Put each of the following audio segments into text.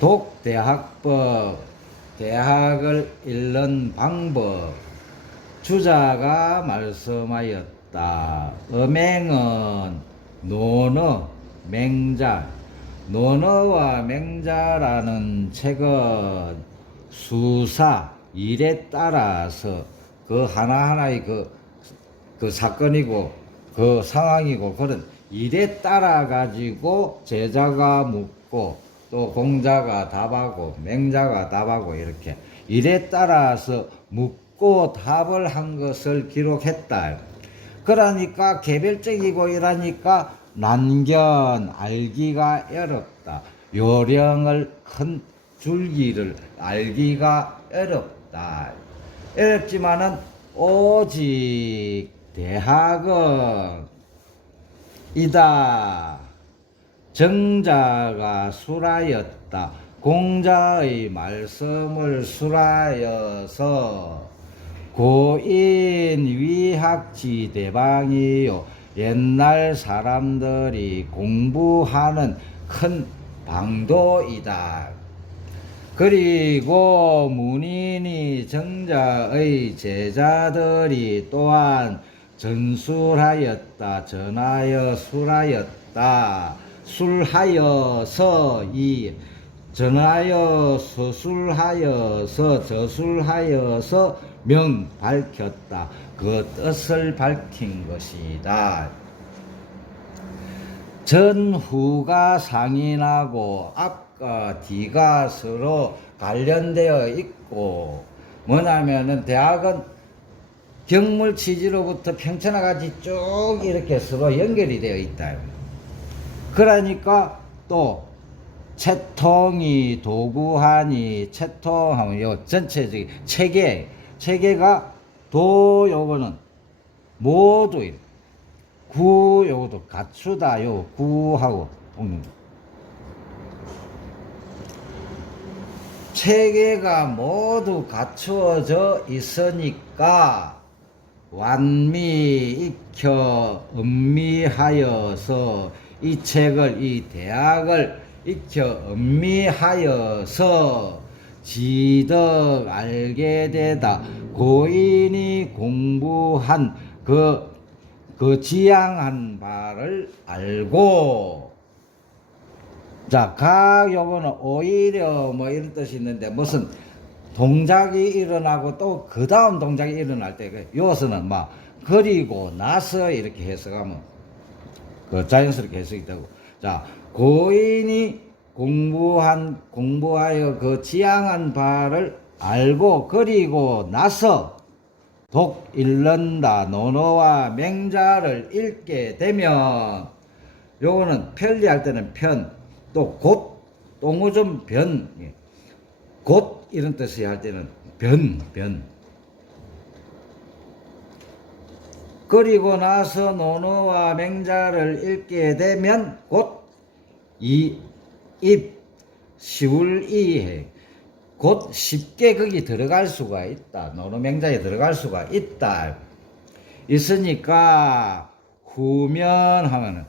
독대학법 대학을 읽는 방법 주자가 말씀하였다. 음행은 논어 맹자 논어와 맹자라는 책은 수사 일에 따라서 그 하나하나의 그, 그 사건이고 그 상황이고 그런 일에 따라 가지고 제자가 묻고 또 공자가 답하고 맹자가 답하고 이렇게 일에 따라서 묻고 답을 한 것을 기록했다. 그러니까 개별적이고 이러니까 난견 알기가 어렵다. 요령을 큰 줄기를 알기가 어렵다. 어렵지만은 오직 대학은 이다. 정자가 술하였다. 공자의 말씀을 술하여서 고인 위학지 대방이요. 옛날 사람들이 공부하는 큰 방도이다. 그리고 문인이 정자의 제자들이 또한 전술하였다. 전하여 술하였다. 술하여서 이 전하여 서술하여서 저술하여서 명 밝혔다. 그 뜻을 밝힌 것이다. 전후가 상인하고 앞과 뒤가 서로 관련되어 있고 뭐냐면은 대학은 경물 취지로부터 평천하까지 쭉 이렇게 서로 연결이 되어 있다. 그러니까 또 채통이 도구하니 채통하면 요 전체적인 체계 체계가 도 요거는 모두 구 요것도 갖추다 요 구하고 음. 체계가 모두 갖추어져 있으니까 완미 익혀 음미하여서 이 책을 이 대학을 익혀 음미하여서 지덕 알게 되다. 고인이 공부한 그, 그 지향한 바를 알고 자, 각 요거는 오히려 뭐 이런 뜻이 있는데 무슨 동작이 일어나고 또 그 다음 동작이 일어날 때그 요서는 막 그리고 나서 이렇게 해석하면 그 자연스럽게 해석이 되고 자 고인이 공부한 공부하여 그 지향한 바를 알고 그리고 나서 독 읽는다 논어와 맹자를 읽게 되면 요거는 편리할 때는 편 또곧 똥오점 변 예. 곧 이런 뜻이 할 때는 변, 변. 그리고 나서 논어와 맹자를 읽게 되면 곧 이, 입, 시울 이해. 곧 쉽게 거기 들어갈 수가 있다. 논어 맹자에 들어갈 수가 있다. 있으니까 후면 하면은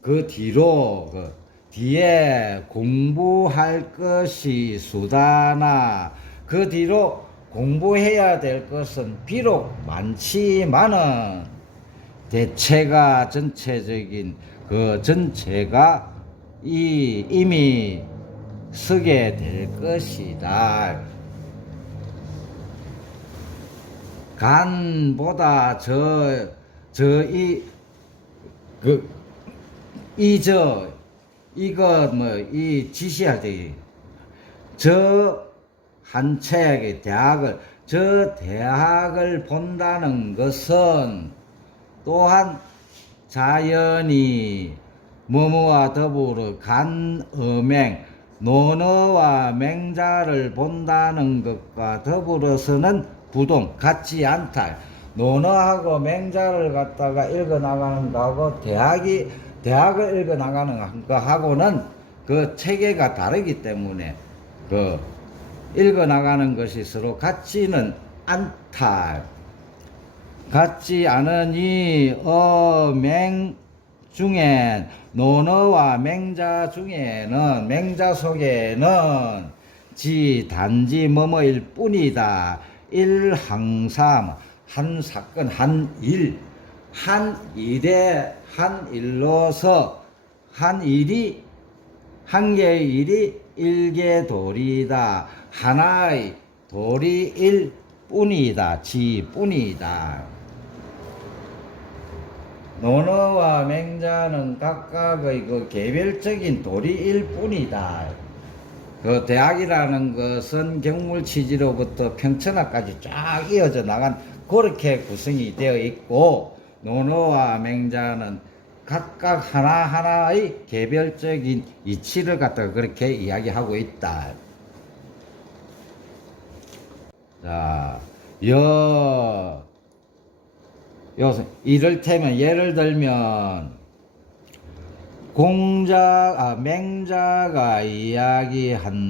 그 뒤로 그 뒤에 공부할 것이 수다나 그 뒤로 공부해야 될 것은 비록 많지만은 대체가 전체적인 그 전체가 이 이미 서게 될 것이다. 간보다 저, 저, 이, 그, 이, 저, 이거 뭐, 이 지시할 때, 저 한 책의 대학을, 저 대학을 본다는 것은 또한 자연이 뭐뭐와 더불어 간, 음행, 논어와 맹자를 본다는 것과 더불어서는 부동 같지 않다. 논어하고 맹자를 갖다가 읽어 나가는 거하고 대학이 대학을 읽어 나가는 거하고는 그 체계가 다르기 때문에 그 읽어 나가는 것이 서로 같지는 않다. 같지 않으니 어맹 중엔 논어와 맹자 중에는 맹자 속에는 지 단지 뭐뭐일 뿐이다. 일 항상 한 사건 한 일, 한 일에 한 일로서 한 일이 한 개의 일이 일개 도리다. 하나의 도리일 뿐이다. 지 뿐이다. 논어와 맹자는 각각의 그 개별적인 도리일 뿐이다. 그 대학이라는 것은 경물 취지로부터 평천화까지 쫙 이어져 나간 그렇게 구성이 되어 있고 논어와 맹자는 각각 하나하나의 개별적인 이치를 갖다가 그렇게 이야기하고 있다. 자, 여, 요, 이를테면, 예를 들면, 공자, 아, 맹자가 이야기한다.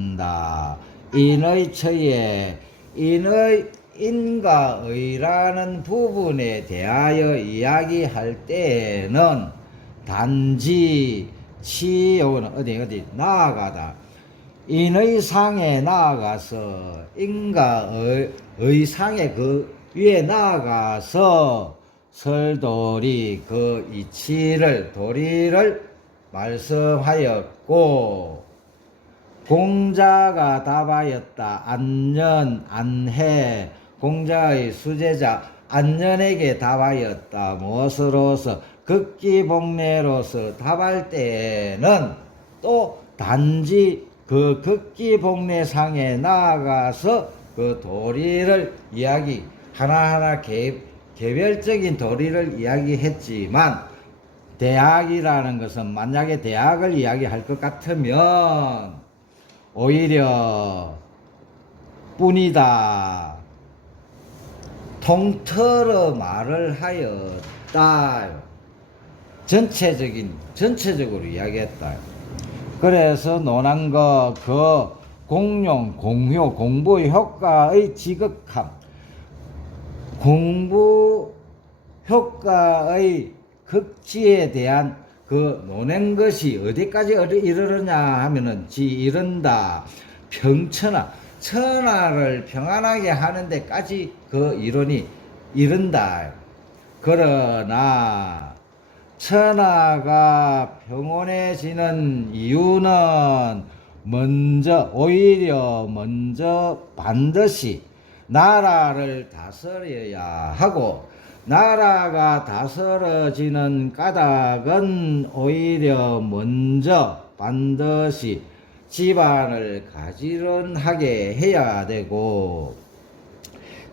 인의 처에, 인의, 인과 의라는 부분에 대하여 이야기할 때에는 단지 치, 요거는 어디, 어디, 나아가다. 인의 상에 나아가서 인과 의, 의상의 그 위에 나아가서 설도리 그 이치를 도리를 말씀하였고 공자가 답하였다. 안년 안해. 공자의 수제자 안년에게 답하였다. 무엇으로서? 극기 복례로서 답할 때에는 또 단지 그 극기 복례상에 나아가서 그 도리를 이야기 하나하나 개, 개별적인 도리를 이야기했지만 대학이라는 것은 만약에 대학을 이야기할 것 같으면 오히려 뿐이다. 통틀어 말을 하였다 전체적인 전체적으로 이야기했다 그래서 논한 거 그 공용 공효 공부 효과의 지극함 공부 효과의 극치에 대한 그 논한 것이 어디까지 어디 이르느냐 하면은 지 이른다. 평천하 천하를 평안하게 하는 데까지 그 이론이 이른다. 그러나 천하가 평온해지는 이유는 먼저 오히려 먼저 반드시 나라를 다스려야 하고 나라가 다스러지는 까닭은 오히려 먼저 반드시 집안을 가지런하게 해야 되고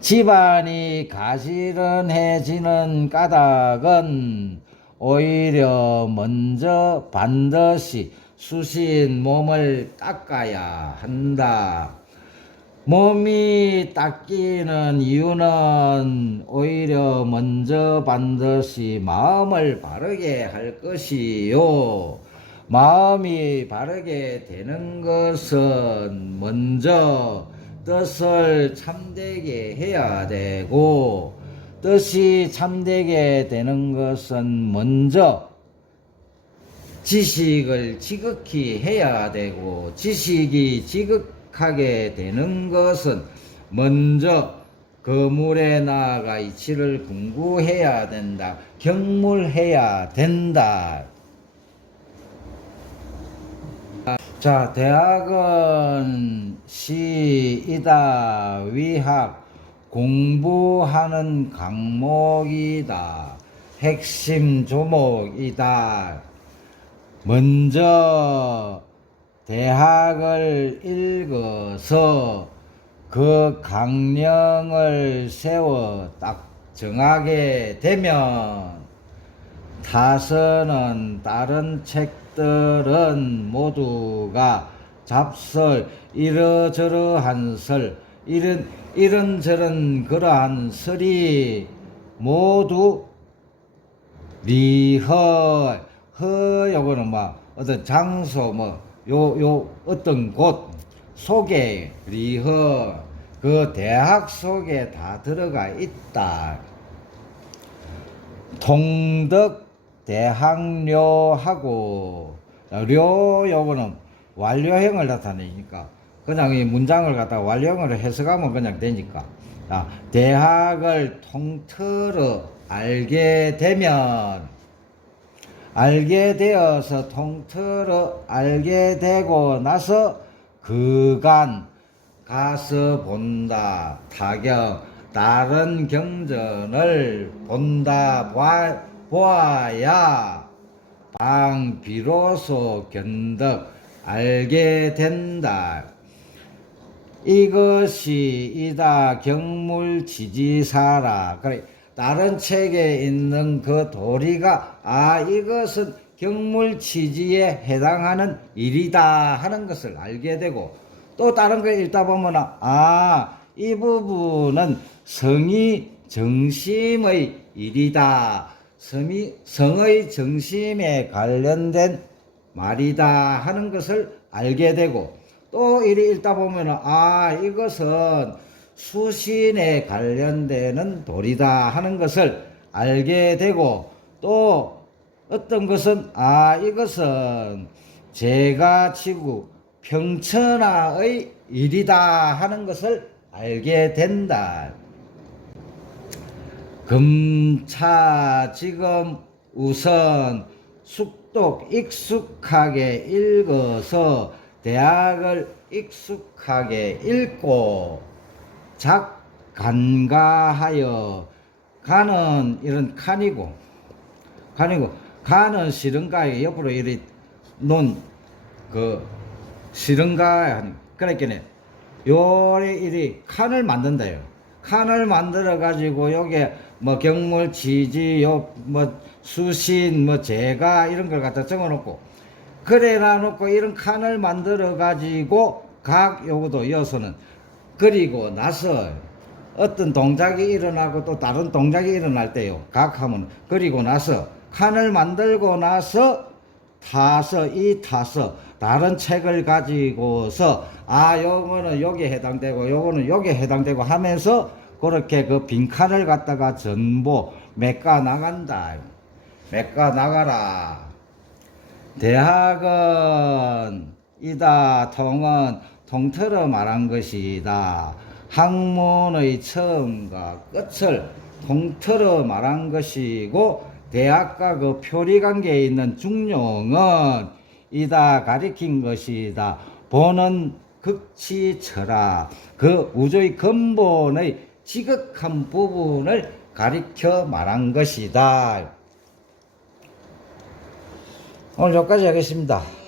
집안이 가지런해지는 까닭은 오히려 먼저 반드시 수신 몸을 닦아야 한다. 몸이 닦이는 이유는 오히려 먼저 반드시 마음을 바르게 할 것이요. 마음이 바르게 되는 것은 먼저 뜻을 참되게 해야 되고, 뜻이 참되게 되는 것은 먼저 지식을 지극히 해야 되고, 지식이 지극 하게 되는 것은 먼저 거물에 나아가 이치를 궁구해야 된다. 경물해야 된다. 자, 대학은 시이다. 위학, 공부하는 강목이다. 핵심 조목이다. 먼저 대학을 읽어서 그 강령을 세워 딱 정하게 되면 타서는 다른 책들은 모두가 잡설 이러저러한 설 이런 이런저런 그러한 설이 모두 리허 허 요거는 뭐 어떤 장소 뭐 요 요 어떤 곳 속에 리허 그 대학 속에 다 들어가 있다. 통덕 대학료하고 료 요거는 완료형을 나타내니까 그냥 이 문장을 갖다가 완료형으로 해석하면 그냥 되니까 자, 대학을 통틀어 알게 되면 알게 되어서 통틀어 알게 되고 나서 그간 가서 본다. 타격 다른 경전을 본다 보아, 보아야 방 비로소 견덕 알게 된다. 이것이 이다. 경물지지사라. 그래 다른 책에 있는 그 도리가 아 이것은 경물지지에 해당하는 일이다 하는 것을 알게 되고 또 다른 거 읽다 보면 아 이 부분은 성이 정심의 일이다. 성이 성의 정심에 관련된 말이다 하는 것을 알게 되고 또 이리 읽다 보면 아 이것은 수신에 관련되는 도리다 하는 것을 알게 되고 또 어떤 것은 아 이것은 제가 지구 평천하의 일이다 하는 것을 알게 된다. 금차 지금 우선 숙독 익숙하게 읽어서 대학을 익숙하게 읽고 작 간가하여 가는 이런 칸이고 칸이고 가는 싫은가에 옆으로 이리 논그 싫은가 그랬겠네. 요리 이리 칸을 만든다요. 칸을 만들어 가지고 요게 뭐 경물 지지 요뭐 수신 뭐 제가 이런 걸 갖다 적어 놓고 그래 놔 놓고 이런 칸을 만들어 가지고 각 요거도 이어서는 그리고 나서 어떤 동작이 일어나고 또 다른 동작이 일어날 때요. 각 하면 그리고 나서 칸을 만들고 나서 타서 이 타서 다른 책을 가지고서 아 요거는 여기에 해당되고 요거는 여기에 해당되고 하면서 그렇게 그 빈칸을 갖다가 전부 메까 나간다. 메까 나가라. 대학은 이다 통은 통틀어 말한 것이다. 학문의 처음과 끝을 통틀어 말한 것이고 대학과 그 표리 관계에 있는 중용은 이다 가리킨 것이다. 보는 극치처라 그 우주의 근본의 지극한 부분을 가리켜 말한 것이다. 오늘 여기까지 하겠습니다.